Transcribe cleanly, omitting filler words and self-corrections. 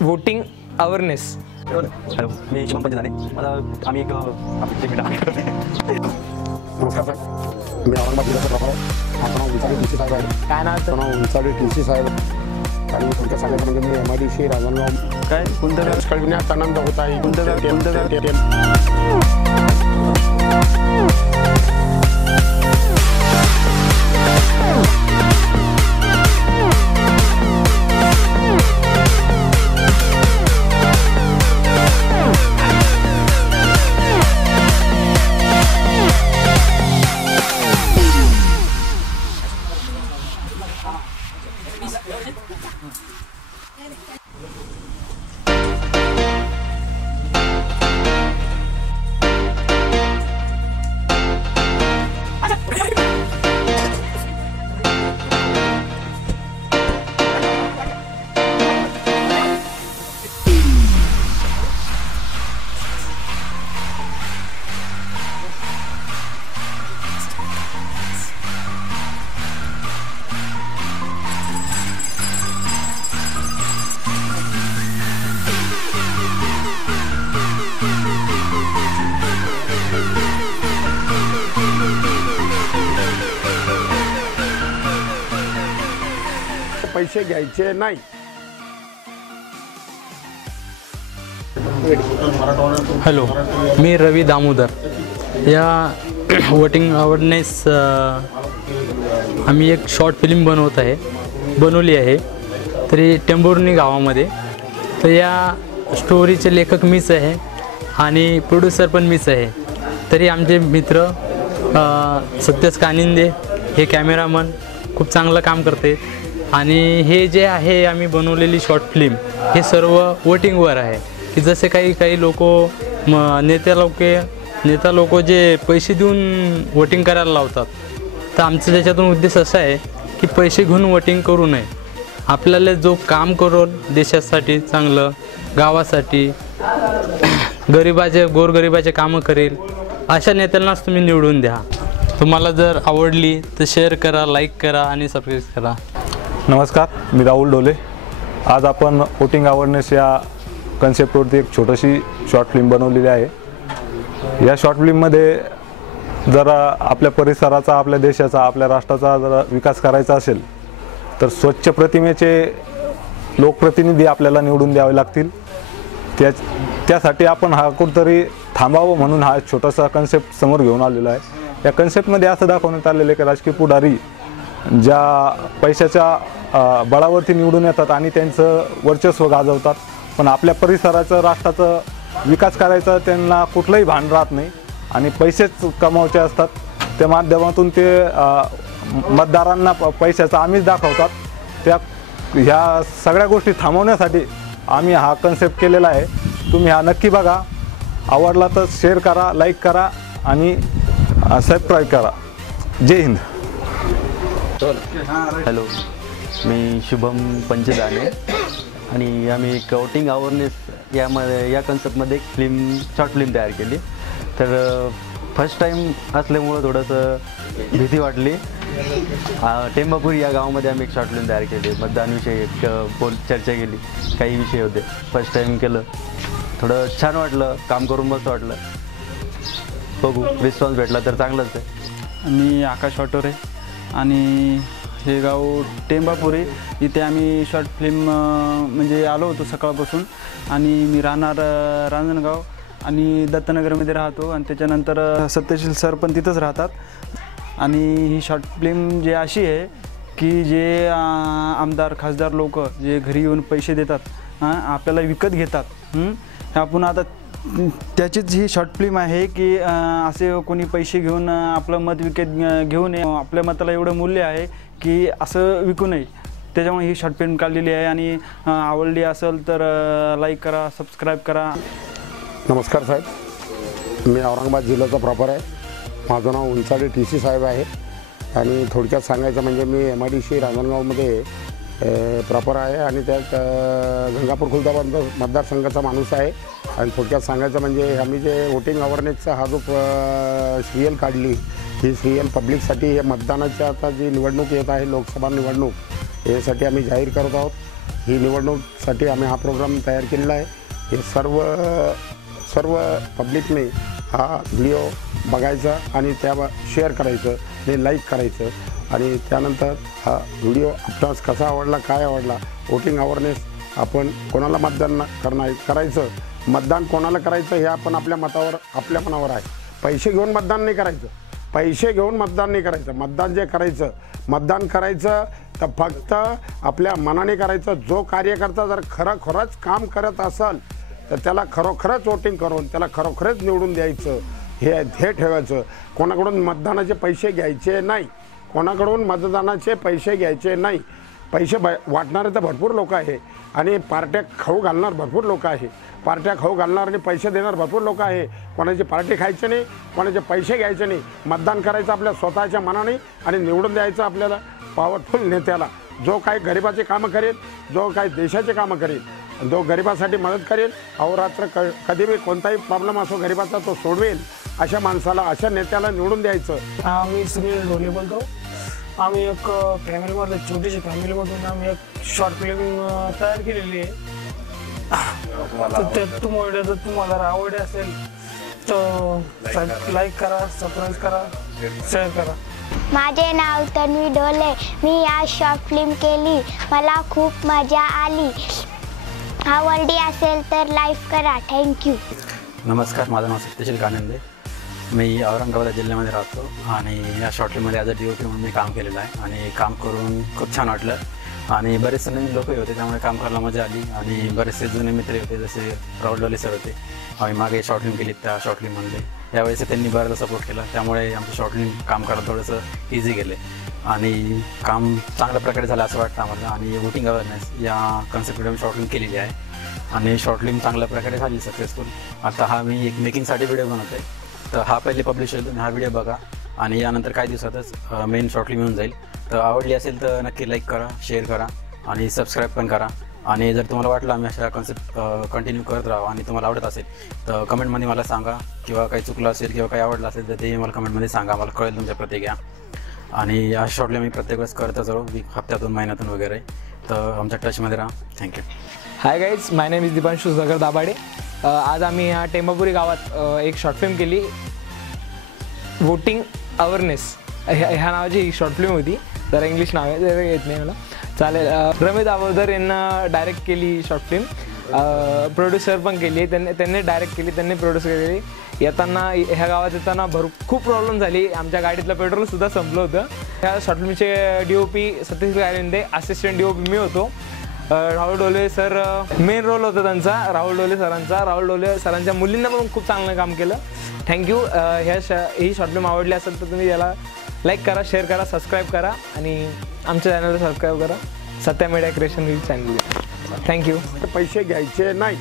Voting awareness. Hello, मी शुभम पंचदाने. मला आम्ही एक नमस्कार साहेब, मी औरंगाबाद जिल्ह्याचा प्रभार आहे. माझं नाव उंचाळे टी सी साहेब आहे. काय नाव? नाव उंचाळे टी सी साहेब. आणि तुमच्या सांगायचं म्हणजे मी MIDC राजनगाव काय कोणतं कळविण्यात आनंद होत आहे. पैसे घ्यायचे नाही. हॅलो, मी रवी दामोदर. या वोटिंग अवेअरनेस आम्ही एक शॉर्ट फिल्म बनवली आहे तरी टेंभुर्णी गावामध्ये. तर या स्टोरीचे लेखक मीच आहे आणि प्रोड्युसर पण मीच आहे. तरी आमचे मित्र सत्यस कानिंदे हे कॅमेरामन खूप चांगलं काम करते. आणि हे जे आहे आम्ही बनवलेली शॉर्ट फिल्म हे सर्व वोटिंगवर आहे की जसे काही लोक नेता लोक जे पैसे देऊन वोटिंग करायला लावतात. तर आमचं त्याच्यातून उद्देश असा आहे की पैसे घेऊन वोटिंग करू नये. आपल्याला जो काम करून देशासाठी चांगलं, गावासाठी गोरगरिबाचे कामं करेल अशा नेत्यांनाच तुम्ही निवडून द्या. तुम्हाला जर आवडली तर शेअर करा, लाईक करा आणि सबस्क्राईब करा. नमस्कार, मी राहुल डोले. आज आपण वोटिंग अवेअरनेस या कन्सेप्टवरती एक छोटीशी शॉर्ट फिल्म बनवलेली आहे. या शॉर्ट फिल्ममध्ये जरा आपल्या परिसराचा, आपल्या देशाचा, आपल्या राष्ट्राचा जरा विकास करायचा असेल तर स्वच्छ प्रतिमेचे लोकप्रतिनिधी आपल्याला निवडून द्यावे लागतील. त्यासाठी आपण हा कुठंतरी थांबावं म्हणून हा छोटासा कन्सेप्ट समोर घेऊन आलेला आहे. या कन्सेप्टमध्ये असं दाखवण्यात आलेलं आहे की राजकीय पुढारी ज्या पैशाच्या बळावरती निवडून येतात आणि त्यांचं वर्चस्व गाजवतात, पण आपल्या परिसराचं, राष्ट्राचं विकास करायचा त्यांना कुठलंही भान राहत नाही आणि पैसेच कमवायचे असतात. त्या माध्यमातून ते मतदारांना पैशाचं आमिष दाखवतात. ह्या सगळ्या गोष्टी थांबवण्यासाठी आम्ही हा कन्सेप्ट केलेला आहे. तुम्ही हा नक्की बघा. आवडला तर शेअर करा, लाईक करा आणि सबस्क्राईब करा. जय हिंद. हॅलो, मी शुभम पंचदाने आणि आम्ही एक वोटिंग अवेअरनेस या कन्सेप्टमध्ये एक शॉर्ट फिल्म तयार केली. तर फर्स्ट टाईम असल्यामुळं थोडंसं भीती वाटली. टेंभापूर या गावामध्ये आम्ही एक शॉर्ट फिल्म तयार केली. मतदानविषयी एक चर्चा केली, काही विषय होते. फर्स्ट टाईम केलं, थोडं छान वाटलं, काम करून मस्त वाटलं. बघू, रिस्पॉन्स भेटला तर चांगलंच आहे. मी आकाश वाटोरे आणि हे गाव टेंभापूर आहे. इथे आम्ही शॉर्ट फिल्म म्हणजे आलो होतो सकाळपासून आणि मी राहणार रांजणगाव आणि दत्तनगरमध्ये राहतो आणि त्याच्यानंतर सत्यशील सर पण तिथंच राहतात. आणि ही शॉर्ट फिल्म जी अशी आहे की जे आमदार खासदार लोक जे घरी येऊन पैसे देतात, आपल्याला विकत घेतात, आपण आता त्याचीच ही शॉर्ट फिल्म आहे की असे कोणी पैसे घेऊन आपलं मत विकत घेऊ नये. आपल्या मताला एवढं मूल्य आहे की असं विकू नये. त्याच्यामुळे ही शॉर्ट फिल्म काढलेली आहे आणि आवडली असेल तर लाईक करा, सबस्क्राईब करा. नमस्कार साहेब, मी औरंगाबाद जिल्ह्याचा प्रॉपर आहे. माझं नाव उंचाळे टी सी साहेब आहे आणि थोडक्यात सांगायचं म्हणजे मी MIDC रांजणगावमध्ये प्रॉपर आहे आणि त्यात गंगापूर खुलताबाद मतदारसंघाचा माणूस आहे. आणि थोडक्यात सांगायचं म्हणजे आम्ही जे वोटिंग अवेअरनेसचा हा जो सिरियल काढली ही सिरियल पब्लिकसाठी हे मतदानाची आता जी निवडणूक येत आहे लोकसभा निवडणूक यासाठी आम्ही जाहीर करत आहोत. ही निवडणूकसाठी आम्ही हा प्रोग्राम तयार केलेला आहे. हे सर्व पब्लिकने हा व्हिडिओ बघायचा आणि त्या शेअर करायचं आणि लाईक करायचं आणि त्यानंतर हा व्हिडिओ आपणास कसा आवडला काय आवडला वोटिंग अवेअरनेस आपण कोणाला मतदान करायचं मतदान कोणाला करायचं हे आपण आपल्या मनावर आहे. पैसे घेऊन मतदान नाही करायचं. पैसे घेऊन मतदान नाही करायचं. मतदान करायचं तर फक्त आपल्या मनाने करायचं. जो कार्यकर्ता जर खरोखरच काम करत असेल तर त्याला खरोखरच वोटिंग करून त्याला खरोखरच निवडून द्यायचं हे ध्येय ठेवायचं. कोणाकडून मतदानाचे पैसे घ्यायचे नाही. पैसे वाटणारे तर भरपूर लोक आहे आणि पार्ट्या खाऊ घालणार भरपूर लोक आहे. पार्ट्या खाऊ घालणार आणि पैसे देणार भरपूर लोक आहे. कोणाची पार्टी खायचे नाही, कोणाचे पैसे घ्यायचे नाही. मतदान करायचं आपल्या स्वतःच्या मनाने आणि निवडून द्यायचं आपल्याला पॉवरफुल नेत्याला जो काही गरिबाचे कामं करेल, जो काही देशाचे कामं करेल, जो गरिबासाठी मदत करेल, अहोरात्र कधी बी कोणताही प्रॉब्लेम असो गरिबाचा तो सोडवेल अशा माणसाला अशा नेत्याला निवडून द्यायचं. मी सुनील ढोले बोलतो. आम्ही एक फॅमिलीमधलं छोटीशी फॅमिलीमधून आम्ही एक शॉर्ट फिल्म तयार केलेली आहे. तर त्यात तुम्हाला जर आवड असेल तर लाईक करा, सबस्क्राईब करा, शेअर करा. माझे नाव तन्वी ढोले. मी या शॉर्ट फिल्म केली. मला खूप मजा आली. आवडली असेल तर लाईक करा. थँक्यू. नमस्कार, माझं नाव सत्यशील कानंदे. मी औरंगाबाद जिल्ह्यामध्ये राहतो आणि या शॉर्ट फिल्ममध्ये ॲज अ DOP म्हणून मी काम केलेलं आहे आणि काम करून खूप छान वाटलं आणि बरेचसे नवीन लोकही होते त्यामुळे काम करायला मजा आली आणि बरेचसे जुने मित्र होते जसे राहुल डोले सर होते. आम्ही मागे शॉर्ट फिल्म केली त्या शॉर्ट फिल्ममध्ये यावेळेस त्यांनी बराचसा सपोर्ट केला त्यामुळे आमचं शॉर्ट फिल्म काम करायला थोडंसं इझी गेले आणि काम चांगल्या प्रकारे झालं असं वाटतं आम्हाला. आणि वोटिंग अवेअरनेस या कन्सेप्टमध्ये आम्ही शॉर्ट फिल्म केलेली आहे आणि शॉर्ट फिल्म चांगल्या प्रकारे झाली सक्सेसफुल. आता हा मी एक मेकिंगसाठी व्हिडिओ बनवतो आहे तर हा पहिले पब्लिश होईल. तुम्ही हा व्हिडिओ बघा आणि यानंतर काही दिवसातच मेन शॉर्ट फिल्म येऊन जाईल. तर आवडली असेल तर नक्की लाईक करा, शेअर करा आणि सबस्क्राईब पण करा. आणि जर तुम्हाला वाटलं आम्ही अशा कन्सेप्ट कंटिन्यू करत राहू आणि तुम्हाला आवडत असेल तर कमेंटमध्ये मला सांगा किंवा काही चुकलं असेल किंवा काही आवडलं असेल तर ते मला कमेंटमध्ये सांगा. मला कळेल तुमच्या प्रतिक्रिया. आणि या शॉर्टली मी प्रत्येक वेळेस करतच राहू हप्त्यातून महिन्यातून वगैरे. तर आमच्या टचमध्ये राहा. Thank you. Hi guys, my name is Dipanshu Sagar Dabhade. आज आम्ही ह्या टेंबापुरी गावात एक शॉर्ट फिल्म केली. वोटिंग अवेअरनेस ह्या नावाची ही शॉर्ट फिल्म होती. जरा इंग्लिश नाव आहे जरा येत नाही मला, चालेल. रमेश दामोदर यांना डायरेक्ट केली शॉर्ट फिल्म. प्रोड्युसर पण केली त्यांनी डायरेक्ट केली, त्यांनी प्रोड्यूस केली. येताना ह्या गावात येताना खूप प्रॉब्लेम झाली. आमच्या गाडीतलं पेट्रोलसुद्धा संपलं होतं. ह्या शॉर्ट फिल्मचे DOP सत्यशील कानंदे, असिस्टंट DOP मी होतो. राहुल डोले सर मेन रोल होता त्यांचा, राहुल डोले सरांचा. राहुल डोले सरांच्या मुलींना पण खूप चांगलं काम केलं. थँक्यू. ही शॉर्ट फिल्म आवडली असेल तर तुम्ही याला लाईक करा, शेअर करा, सबस्क्राईब करा आणि आमच्या चॅनलला सबस्क्राईब करा. Satya media creation channel. Thank you. पैसे घ्यायचे नाही.